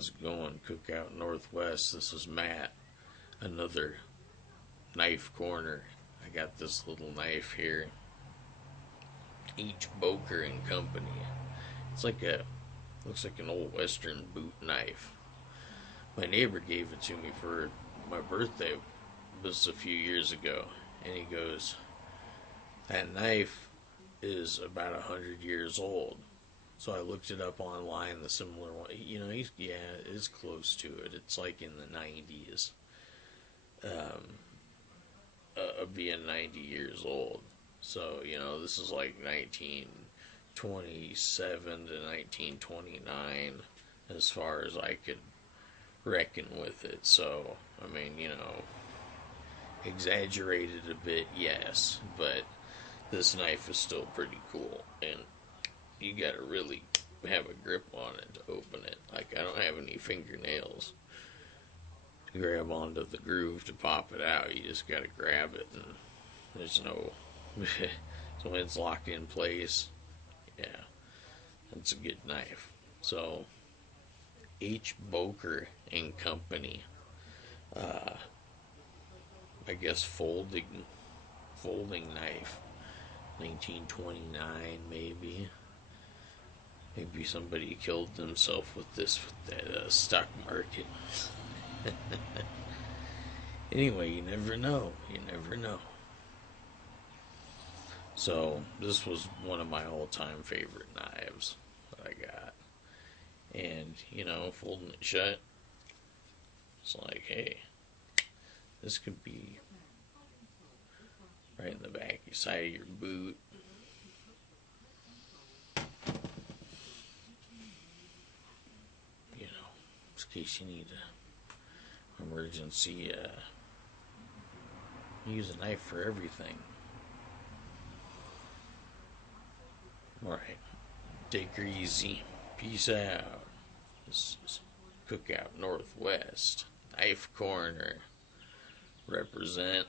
How's it going? Cookout Northwest. This is Matt. Another knife corner. I got this little knife here. Boker and Company. Looks like an old Western boot knife. My neighbor gave it to me for my birthday. This was a few years ago, and he goes, "That knife is about 100 years old." So I looked it up online, the similar one. It's close to it. It's like in the 90s, being 90 years old. So, this is like 1927 to 1929, as far as I could reckon with it. So, exaggerated a bit, yes, but this knife is still pretty cool, and you gotta really have a grip on it to open it. Like, I don't have any fingernails to grab onto the groove to pop it out. You just gotta grab it, and there's no so when it's locked in place, yeah, it's a good knife. So Boker and Company, I guess folding knife, 1929 maybe. Maybe somebody killed themselves with that stock market. Anyway, you never know. So, this was one of my all-time favorite knives that I got. And, folding it shut, it's like, hey, this could be right in the back side of your boot. In case you need an emergency, use a knife for everything. Alright, take her easy. Peace out. This is Cookout Northwest. Knife Corner. Represent.